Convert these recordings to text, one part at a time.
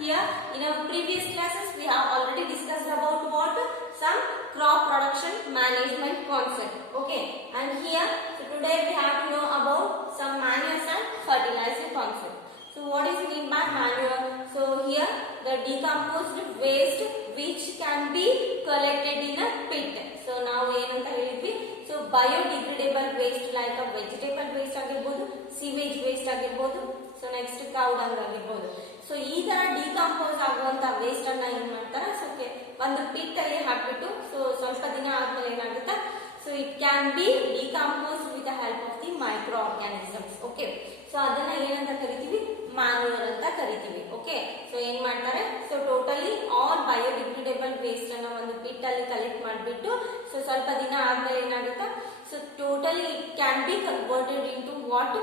Here in our previous classes we have already discussed about what? Some crop production management concept. Okay, and here so today we have to know about some manures and fertilizer concept. So what is mean by manure? So here the decomposed waste which can be collected in a pit. So now ಏನಂತ ಹೇಳಿದ್ವಿ? So biodegradable waste like a vegetable waste ಆಗಿರಬಹುದು, sewage waste ಆಗಿರಬಹುದು, so next cow dung ಆಗಿರಬಹುದು. So ಈ ತರ decompose ಆಗುವಂತ waste ಅನ್ನ ಏನ್ ಮಾಡ್ತಾರೆ? ಸೊ ಒಂದು ಪಿಟ್ ಅಲ್ಲಿ ಹಾಕ್ಬಿಟ್ಟು ಸೊ ಸ್ವಲ್ಪ ದಿನ ಆದ್ಮೇಲೆ ಏನಾಗುತ್ತೆ? So it can be decompose with the help of the micro organisms. Okay, so ಅದನ್ನ ಏನಂತ ಕರಿತೀವಿ? ಮ್ಯಾನ್ಯೂರ್ ಅಂತ ಕರಿತೀವಿ. ಓಕೆ, ಸೊ ಏನ್ ಮಾಡ್ತಾರೆ? So totally all biodegradable waste ಅನ್ನ ಒಂದು ಪಿಟ್ ಅಲ್ಲಿ ಕಲೆಕ್ಟ್ ಮಾಡಿಬಿಟ್ಟು ಸೊ ಸ್ವಲ್ಪ ದಿನ ಆದ್ಮೇಲೆ ಏನಾಗುತ್ತೆ? So totally it can be converted into what?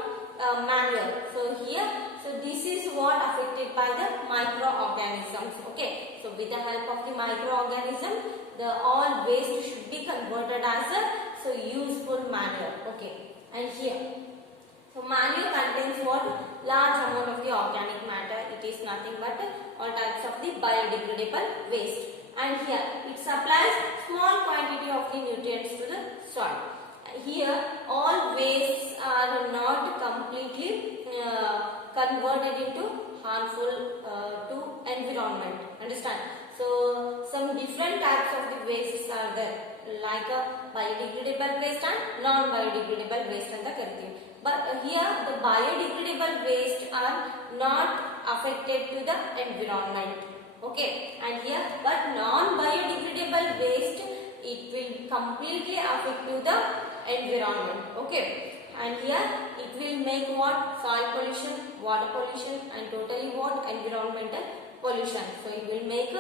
Manure. So here, so this is what affected by the microorganisms. Okay, so with the help of the microorganism, the all waste should be converted as a so useful manure. Okay, and here, so manure contains what? Large amount of the organic matter. It is nothing but all types of the biodegradable waste. And here, it supplies small quantity of the nutrients to the soil. Here all wastes are not completely converted into harmful to environment. Understand? So some different types of the wastes are there, like a biodegradable waste and non-biodegradable waste anta karತೀವಿ. But here the biodegradable waste are not affected to the environment. Okay, and here but non-biodegradable waste it will completely affect to the environment. Okay, and here it will make what? Soil pollution, water pollution, and totally what? Environmental pollution. So it will make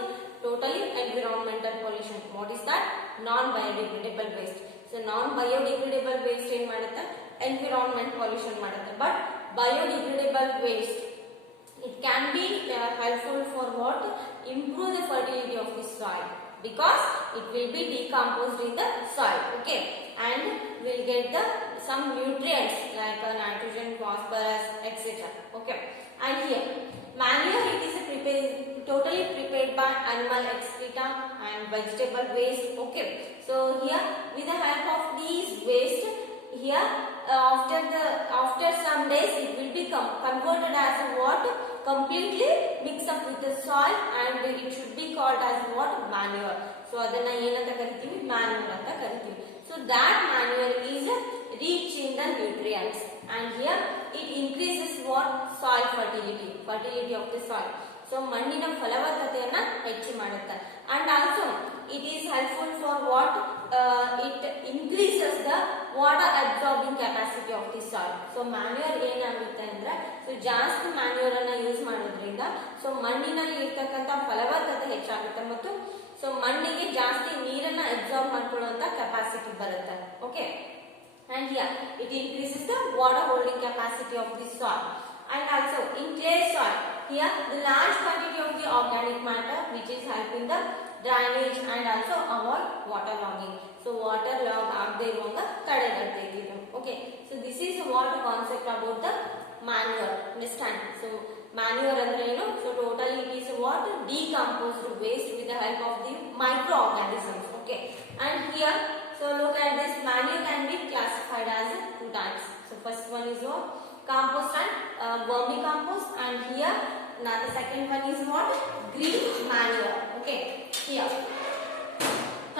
totally environmental pollution. What is that? Non-biodegradable waste. So non-biodegradable waste ಏನು ಮಾಡುತ್ತೆ? Environment pollution ಮಾಡುತ್ತೆ. But biodegradable waste it can be helpful for what? Improve the fertility of the soil, because it will be decomposed in the soil. Okay, and will get the some nutrients like nitrogen, phosphorus, etc. Okay, and here manure it is totally prepared by animal excreta and vegetable waste. Okay, so here with the help of these waste, here after some days it will be converted as what? Completely mixed up with the soil, and it should be called as what? Manure. So adana ಏನಂತ ಕರಿತೀವಿ? Manure ಅಂತ ಕರಿತೀವಿ. So that manure is rich in the nutrients, and here it increases what? Soil fertility of the soil. So ಮಣ್ಣಿನ ಫಲವತ್ತತೆಯನ್ನ ಹೆಚ್ಚು ಮಾಡುತ್ತೆ. And also it is helpful for what? It increases the water absorbing capacity of the soil. So manure ಏನಾಗುತ್ತೆ ಅಂದ್ರೆ so ಜಾಸ್ತಿ manure ಅನ್ನ use ಮಾಡೋದ್ರಿಂದ so ಮಣ್ಣಿನಲ್ಲಿ ಇರ್ತಕ್ಕಂಥ ಫಲವತ್ತತೆ ಹೆಚ್ಚಾಗುತ್ತೆ ಮತ್ತು ಸೊ ಮಣ್ಣಿಗೆ ಜಾಸ್ತಿ ನೀರನ್ನ ಅಬ್ಸಾರ್ಬ್ ಮಾಡ್ಕೊಳ್ಳುವಂತ ಕೆಪಾಸಿಟಿ ಬರುತ್ತೆ. Okay, and here it increases the water holding capacity of the soil. And also in clay soil, here the large quantity of the organic matter which is helping the drainage and also avoid water logging. So water log ಆಗದೆ ಇರುವಂಗ ತಡೆಗಟ್ಟುತ್ತೆ ಇದು. Okay, so this is what concept about the manure. Understand? So manure ಅಂದ್ರೆ ಏನು? So totally it is what? Decomposed waste with the help of the microorganisms. Okay, and here so look at this. Manure can be classified as two types. So first one is what? Compost and vermicompost, and here the second one is what? Green manure. Okay, here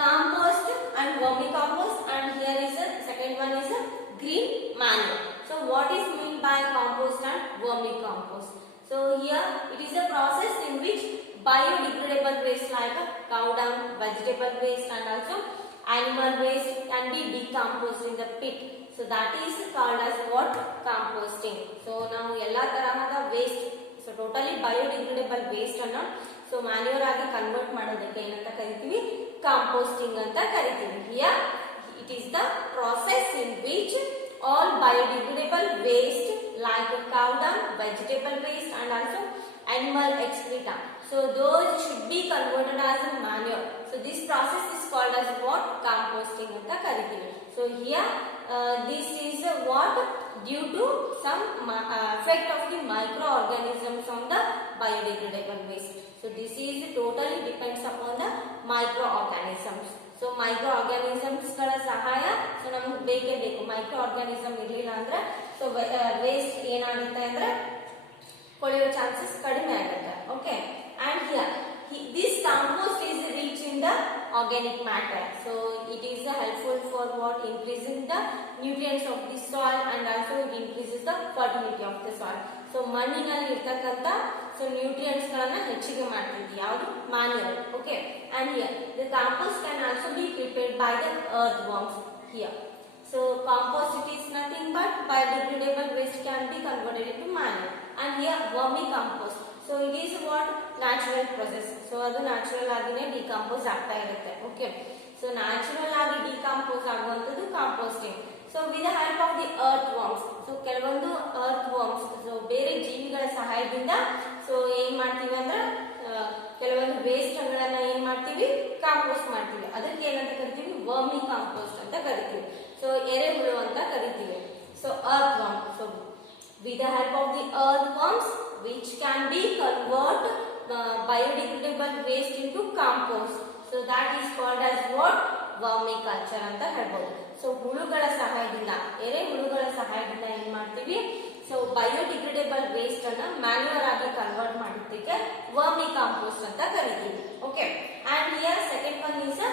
compost and vermicompost, and here is the second one is a green manure. So what is meant by compost and vermicompost? So here it is a process in which biodegradable waste like cow dung, vegetable waste, and also animal waste can be decomposed in the pit. So that is called as what? Composting. So now ಎಲ್ಲ ತರಹದ waste, so totally biodegradable waste ಅನ್ನ so manure ಆಗಿ convert ಮಾಡೋದಕ್ಕೆ ಏನಂತ ಕರಿತೀವಿ? Composting ಅಂತ ಕರಿತೀವಿ. Here it is the process in which all biodegradable waste like cow dung, vegetable waste, and also animal excreta, so those should be converted as a manure. So this process is called as what? Composting anta kariತೀವಿ. So here this is what? due to some effect of the microorganisms on the biodegradable waste. So this is totally depends upon the microorganisms. So microorganisms ಗಳ ಸಹಾಯ so ನಮಗೆ ಬೇಕೇ ಬೇಕು. ಮೈಕ್ರೋಆರ್ಗಾನಿಸಮ್ ಇರಲಿಲ್ಲ ಅಂದ್ರೆ so waste ಏನಾಗುತ್ತೆ ಅಂದ್ರೆ ಕೊಳೆಯೋ chances ಕಡಿಮೆ ಆಗುತ್ತೆ. Okay, and here this compost is rich in the organic matter, so it is helpful for what increasing the nutrients of the soil and also it increases the fertility of the soil. So ಮಣ್ಣಿನಲ್ಲಿ ಇರ್ತಕ್ಕಂತ so nutrients ಗಳನ್ನ ಹೆಚ್ಚಿಗೆ ಮಾಡ್ತಿದೆ ಯಾವುದು manure. Okay, and here the compost can also be prepared by the earthworms here. So compost it is nothing but biodegradable waste can be converted into manure, and here vermicompost. So it is what natural process. So ಅದು natural ಆಗಿನೇ decompose ಆಗ್ತಾ ಇರುತ್ತೆ. Okay, so natural ಆಗಿ decompose ಆಗುವಂತದ್ದು composting. So with the help of the earth worms, so ಕೆಲವೊಂದು earth worms so ಬೇರೆ ಜೀವಿಗಳ ಸಹಾಯದಿಂದ ಸೊ ಏನ್ ಮಾಡ್ತೀವಿ ಅಂದ್ರೆ ಕೆಲವೊಂದು ವೇಸ್ಟ್ ಗಳನ್ನ ಏನ್ ಮಾಡ್ತೀವಿ ಕಾಂಪೋಸ್ಟ್ ಮಾಡ್ತೀವಿ. ಅದಕ್ಕೆ ಏನಂತ ಕರಿತೀವಿ ವರ್ಮಿ ಕಾಂಪೋಸ್ಟ್ ಅಂತ ಕರಿತೀವಿ. ಸೊ ಎರೆಹುಳು ಅಂತ ಕರಿತೀವಿ. So earth worm, so with the help of the earthworms which can be convert biodegradable waste into compost, so that is called as what vermiculture ಅಂತ ಹೇಳ್ಬೋದು. ಸೊ ಹುಳುಗಳ ಸಹಾಯದಿಂದ ಎರೆಹುಳುಗಳ ಸಹಾಯದಿಂದ ಏನ್ ಮಾಡ್ತೀವಿ ಸೊ ಬಯೋಡಿಗ್ರೇಡೇಬಲ್ ವೇಸ್ಟ್ ಅನ್ನ ಮ್ಯಾನ್ಯೂರ್ ಆಗಿ ಕನ್ವರ್ಟ್ ಮಾಡೋದಕ್ಕೆ ವರ್ಮಿ ಕಾಂಪೋಸ್ಟ್ ಅಂತ ಕರಿತೀವಿ. Okay, and here second one is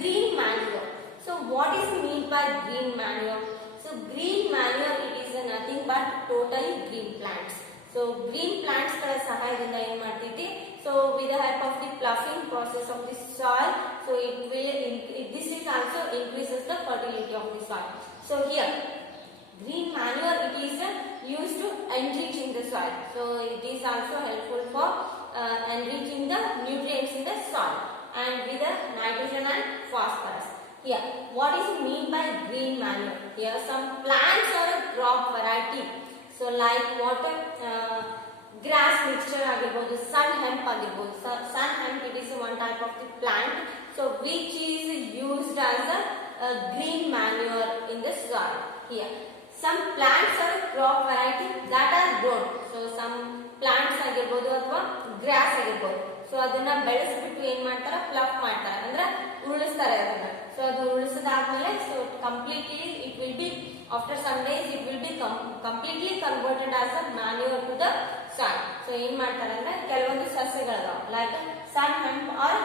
green manure. So what is mean by green manure? So green manure it is nothing but totally green plants. So green plants ಗಳ ಸಹಾಯದಿಂದ ಏನ್ ಮಾಡ್ತೀವಿ so with the help of the ploughing process of the soil, so this is also increases the fertility of the soil. So here green manure it is used to enriching the soil. So it is also helpful for enriching the nutrients in the soil and with the nitrogen and phosphorus. Here, what is mean by green manure? Here, some plants or a crop variety. So, like what grass mixture ಆಗಿರಬಹುದು, sun hemp ಆಗಿರಬಹುದು. Sun hemp it is one type of the plant. So, which is used as a green manure in the soil. Here, some plants or a crop variety that are grown. So, some plants ಆಗಿರಬಹುದು ಅಥವಾ grass ಆಗಿರಬಹುದು. So ಅದನ್ನ ಬೆಳೆಸ್ಬಿಟ್ಟು ಏನ್ ಮಾಡ್ತಾರ ಪ್ಲಫ್ ಮಾಡ್ತಾರ ಅಂದ್ರೆ ಉಳಿಸ್ತಾರೆ ಅದನ್ನ. So ಅದು ಉಳಿಸಿದಾದ್ಮೇಲೆ so completely it will be after some days it will be completely converted as a manure to the soil. So ಏನ್ ಮಾಡ್ತಾರೆ ಅಂದ್ರೆ ಕೆಲವೊಂದು ಸಸ್ಯಗಳದಾವ like sun hemp or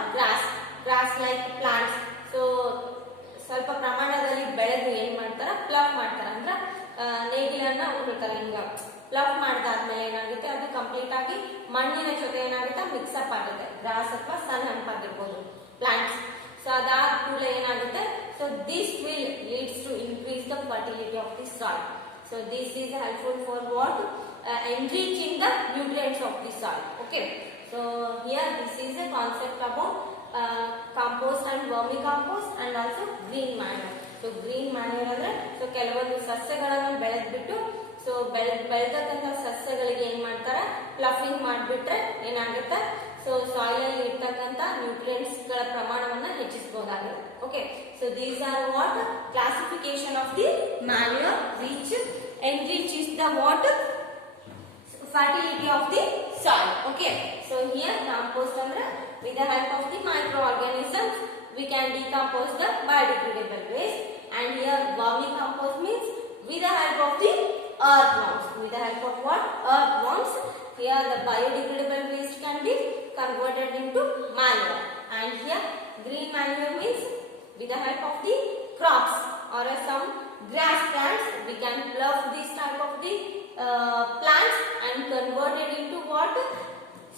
grass like plants. So ಸ್ವಲ್ಪ ಪ್ರಮಾಣದಲ್ಲಿ ಬೆಳೆದು ಏನ್ ಮಾಡ್ತಾರ ಪ್ಲಫ್ ಮಾಡ್ತಾರ ಅಂದ್ರೆ ನೇಗಿಲನ್ನ ಉಳ್ತಾರೆ. ಹಿಂಗ ಪ್ಲಫ್ ಮಾಡಿದಾದ್ಮೇಲೆ ಏನಾಗುತ್ತೆ ಅದು ಕಂಪ್ಲೀಟ್ ಆಗಿ ಮಣ್ಣಿನ ಜೊತೆ ಏನಾಗುತ್ತೆ ಮಿಕ್ಸಪ್ ಆಗುತ್ತೆ. ಗ್ರಾಸ್ ಅಥವಾ ಸನ್ ಹೆಂಪ್ ಆಗಿರ್ಬೋದು ಪ್ಲಾಂಟ್ಸ್. ಸೊ ಅದಾದ ಕೂಡಲೇ ಏನಾಗುತ್ತೆ so this will leads to increase the fertility of the soil. So this is helpful for what enriching the nutrients of the soil. Okay, so here this is a concept about compost and vermicompost and also green manure. So green manure ಅಂದ್ರೆ so ಕೆಲವೊಂದು ಸಸ್ಯಗಳನ್ನ ಬೆಳೆದ್ಬಿಟ್ಟು so ಬೆಳೆದಕ್ಕಂತ ಸಸ್ಯಗಳಿಗೆ ಏನ್ ಮಾಡ್ತಾರ ಪ್ಲಫಿಂಗ್ ಮಾಡ್ಬಿಟ್ರೆ ಏನಾಗುತ್ತೆ so soil ಅಲ್ಲಿ ಇರ್ತಕ್ಕಂತ ನ್ಯೂಟ್ರಿಯೆಂಟ್ಸ್ ಗಳ ಪ್ರಮಾಣವನ್ನ ಹೆಚ್ಚಿಸಬಹುದಾಗುತ್ತೆ. Okay, so these are what classification of the manure which enriches the water fertility of the soil. Okay, so here compost andre with the help of the microorganisms we can decompose the biodegradable waste, and here vermicompost means with the help of the earthworms. With the help of what? Earthworms. Here the biodegradable waste can be converted into manure, and here green manure means with the help of the crops or some grass plants we can plough this type of the plants and convert it into what?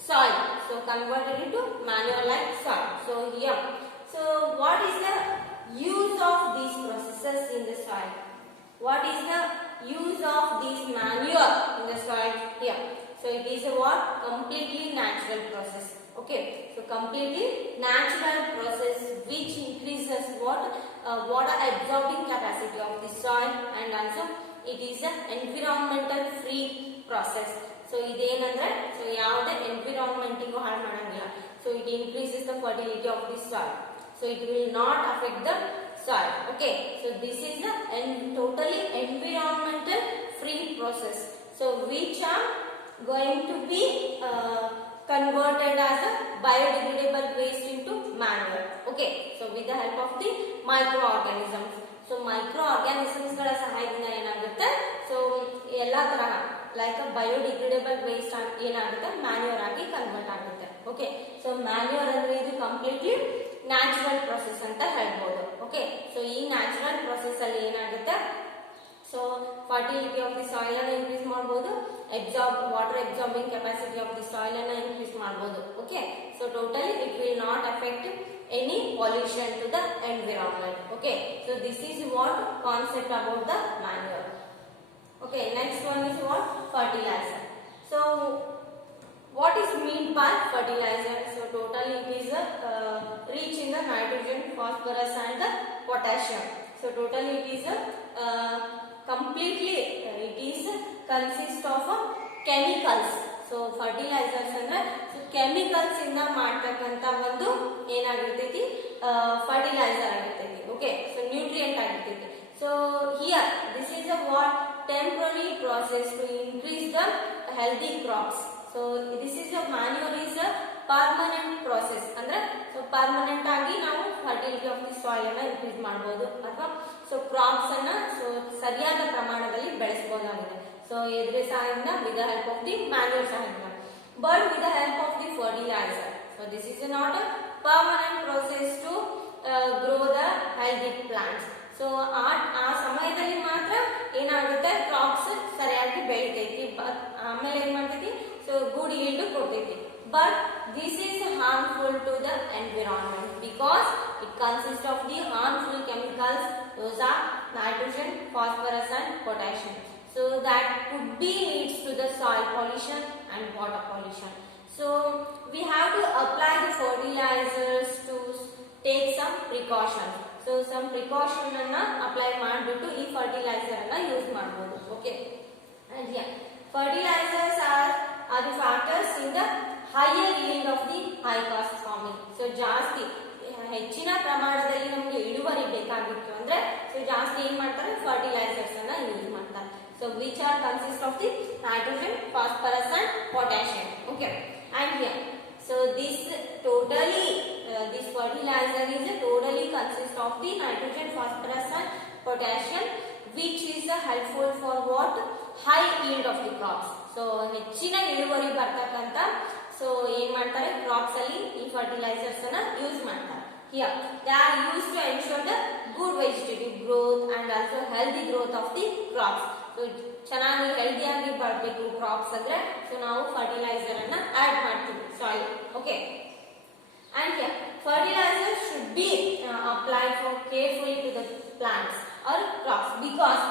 Soil. So converted into manure like soil. So here, so what is the use of these processes in the soil? What is the use of this manure in the soil here? So it is a what? Completely natural process. Okay, so completely natural process which increases what? Water absorbing capacity of the soil, and also it is an environmental free process. So idenandre so yavade environment igu haal madangilla. So it increases the fertility of the soil, so it will not affect the soil. Okay, so this is a totally environmental free process, so which are going to be converted as a biodegradable waste into manure. Okay, so with the help of the microorganisms, so microorganisms ಗಳ ಸಹಾಯದಿಂದ ಏನಾಗುತ್ತೆ, so ಎಲ್ಲಾ ತರಹ like biodegradable waste ಏನಾಗುತ್ತೆ manure ಆಗಿ convert ಆಗುತ್ತೆ. Okay, so manure ಅಂದ್ರೆ ಇದು ಕಂಪ್ಲೀಟ್ಲಿ ನ್ಯಾಚುರಲ್ ಪ್ರೊಸೆಸ್ ಅಂತ ಹೇಳ್ಬೋದು. ಓಕೆ, ಸೊ ಈ ನ್ಯಾಚುರಲ್ ಪ್ರೊಸೆಸ್ ಅಲ್ಲಿ ಏನಾಗುತ್ತೆ, so fertility of the soil ಅನ್ನು ಇನ್ಕ್ರೀಸ್ ಮಾಡಬಹುದು, water absorbing capacity of the soil ಅನ್ನು ಇನ್ಕ್ರೀಸ್ ಮಾಡಬಹುದು. Okay, so totally it will not affect any pollution to the environment. Okay, so this is what concept about the manure. Okay, next one is what? Fertilizer. So what is meant by fertilizer? So totally it is rich in the nitrogen, phosphorus and the potassium. So totally it is completely it is consist of chemicals. So fertilisers ಅಂದ್ರೆ chemicals ಇಂದ ಮಾಡ್ತಕ್ಕಂತ ಒಂದು ಏನಾಗಿರ್ತೈತಿ, fertiliser ಆಗಿರ್ತೈತಿ. Okay, so nutrient ಆಗಿರ್ತೈತಿ. So here this is a what temporary process to increase the healthy crops. So this is a manure is a permanent process, ಅಂದ್ರೆ so permanent ಆಗಿ ನಾವು ಫರ್ಟಿಲಿಟಿ ಆಫ್ ದಿ ಸಾಯಿಲ್ ಅನ್ನ increase ಮಾಡಬಹುದು, ಅಥವಾ so crops ಅನ್ನ so ಸರಿಯಾದ ಪ್ರಮಾಣದಲ್ಲಿ ಬೆಳೆಸಬಹುದಾಗಿದೆ. So ಎದ್ರ ಸಹಾಯದಿಂದ with the help of the manure ಸಹಾಯದಿಂದ, but with the help of the fertilizer. So this is not a permanent process to grow the healthy plants. So ಆ ಸಮಯದಲ್ಲಿ ಮಾತ್ರ ಏನಾಗುತ್ತೆ, ಕ್ರಾಪ್ಸ್ ಸರಿಯಾಗಿ ಬೆಳಿತೈತಿ, ಆಮೇಲೆ ಏನ್ ಮಾಡ್ತೈತಿ, ಸೊ ಗುಡ್ yield ಕೊಡ್ತೈತಿ. But this is harmful to the environment because it consists of the harmful chemicals. Those are nitrogen, phosphorus and potassium. So that could be leads to the soil pollution and water pollution. So we have to apply the fertilizers to take some precautions. So some precaution anna apply ಮಾಡಿಬಿಟ್ಟು ಈ fertiliser ಅನ್ನ use ಮಾಡಬಹುದು. Okay, and yeah, fertilizers are the factors in the higher yield of the high cost farming. So ಜಾಸ್ತಿ ಹೆಚ್ಚಿನ ಪ್ರಮಾಣದಲ್ಲಿ ನಮಗೆ ಇಳುವರಿ ಬೇಕಾಗಿತ್ತು ಅಂದ್ರೆ ಸೊ ಜಾಸ್ತಿ ಏನ್ ಮಾಡ್ತಾರೆ, ಫರ್ಟಿಲೈಸರ್ಸ್ ಅನ್ನ ಯೂಸ್ ಮಾಡ್ತಾರೆ. So which are consist of the nitrogen, phosphorus and potassium. Okay, and here so this totally this fertilizer is totally consist of the nitrogen, phosphorus and potassium, which is helpful for what? High yield of the crops. So ಹೆಚ್ಚಿನ ಇಳುವರಿ ಬರ್ತಕ್ಕಂತ so ಏನ್ ಮಾಡ್ತಾರೆ, crops ಅಲ್ಲಿ ಈ fertilisers ಅನ್ನ use ಮಾಡ್ತಾರೆ. Here they are used to ensure the good vegetative growth and also healthy growth of the crops. So ಚೆನ್ನಾಗಿ ಹೆಲ್ದಿಯಾಗಿ ಬರಬೇಕು ಕ್ರಾಪ್ಸ್ ಅಂದ್ರೆ ಸೊ ನಾವು ಫರ್ಟಿಲೈಸರ್ ಅನ್ನ ಆಡ್ ಮಾಡ್ತೀವಿ soil. Okay, and here fertilizer should be applied for carefully to the plants or crops because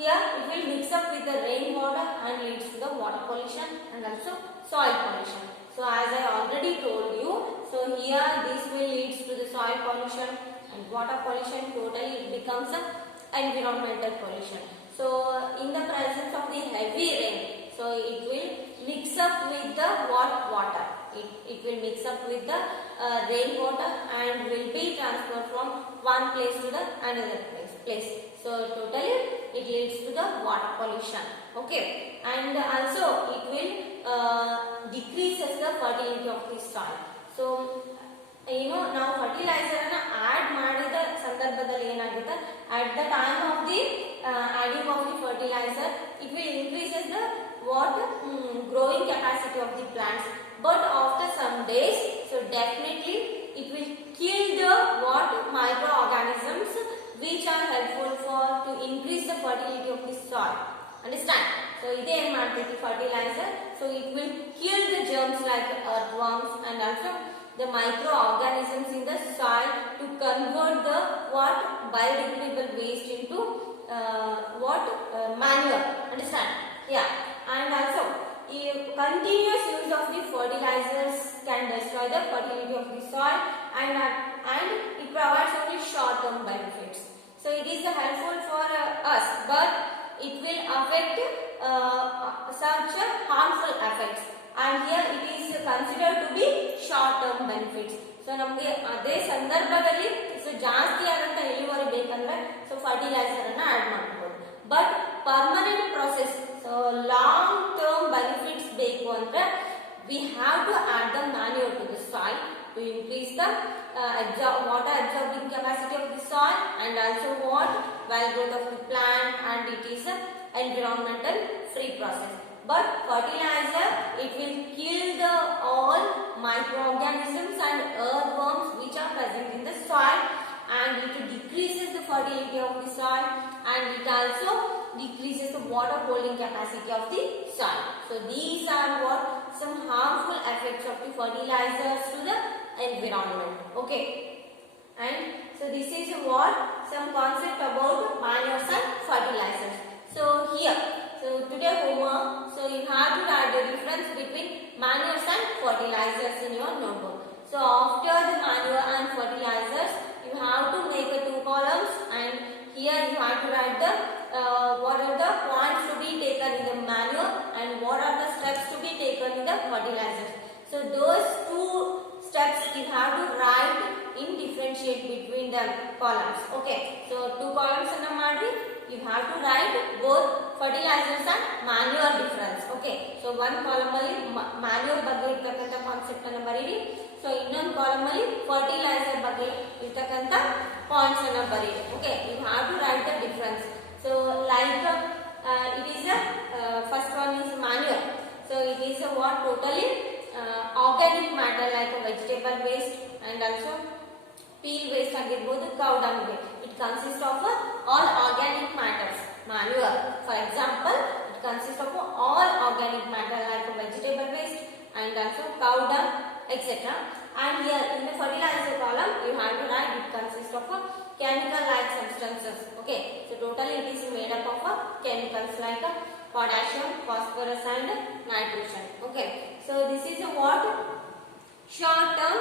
here it will mix up with the rainwater and leads to the water pollution and also soil pollution. So as I already told you, so here this will leads to the soil pollution and water pollution. Totally it becomes a environmental pollution. So in the presence of the heavy rain, so it will mix up with the water. It will mix up with the rainwater and will be transferred from one place to the another place. So totally it leads to the water pollution. Okay, and also it will decreases the fertility of the soil. So ನಾವು fertiliser ಅನ್ನ add ಮಾಡಿದ ಸಂದರ್ಭದಲ್ಲಿ ಏನಾಗುತ್ತೆ, at the time of the adding of the fertilizer it will increases the growing capacity of the plants, but after some days so definitely it will kill the microorganisms which are helpful for to increase the fertility of the soil. Understand? So ide en ಮಾಡ್ತೈತಿ fertilizer, so it will kill the germs like earthworms and also the microorganisms in the soil to convert the biodegradable waste into manure. Understand? Yeah, and also continuous use of the fertilizers can destroy the fertility of the soil and it provides only short term benefits. So it is helpful for us, but it will affect such harmful effects, and here it is considered to be short term benefits. So ನಮಗೆ ಅದೇ ಸಂದರ್ಭದಲ್ಲಿ so ಜಾಸ್ತಿ ಆದಂತ ಇಳುವರಿ ಬೇಕಂದ್ರೆ so fertiliser ಅನ್ನ add ಮಾಡಬಹುದು, but permanent process. So long term benefits ಬೇಕು ಅಂದ್ರೆ we have to add the manure to the soil to increase the water absorbing capacity of the soil, and also what well growth of the plant, and it is a environmental free process. But fertilizer, it will kill the all microorganisms and earthworms which are present in the soil, and it decreases the fertility of the soil, and it also decreases the water holding capacity of the soil. So these are what some harmful effects of the fertilizers to the environment. Okay, and so this is what some concept about manures and fertilizers. So here, so today homework, so you have to write the difference between manures and fertilizers in your notebook. So after the manure and fertilizers, you have to make a 2 columns, and here you have to write the what are the points to be taken in the manure and what are the steps to be taken in the fertilizers. So those 2 steps you have to write in differentiate between the columns. Okay, so 2 columns anna ಮಾಡಿ you have to write both fertilizers and manure difference. Okay, so one column ಅಲ್ಲಿ manure ಬಗ್ಗೆ ಇರತಕ್ಕಂತ concept ಅನ್ನು ಬರೀರಿ. So ಇನ್ನೊಂದು column ಅಲ್ಲಿ fertiliser ಬಗ್ಗೆ ಇರತಕ್ಕಂತ ಪಾಯಿಂಟ್ಸ್ ಅನ್ನು ಬರೀರಿ. Okay, you have to write the difference. So like it is a first one is manure. So it is a what totally organic matter like a vegetable waste and also peel waste ಆಗಿರಬಹುದು, cow dung waste. It consists of all organic matters. Manure, for example, it consists of all organic matter like vegetable waste and also cow dung, etc. And here in the fertilizer column, you have to write it consists of chemical like substances. Okay, so totally it is made up of chemicals like potassium, phosphorus and nitrogen. Okay, so this is what short term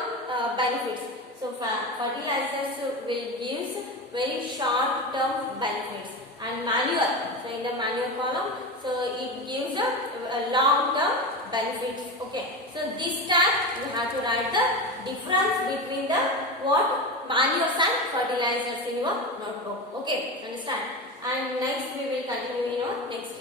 benefits. So fertilizers will give very short term benefits, and manure, so in the manure column, so it gives a long term benefits. Okay, so this time you have to write the difference between the what manures and fertilizers in your notebook. Okay, understand? And next we will continue in our next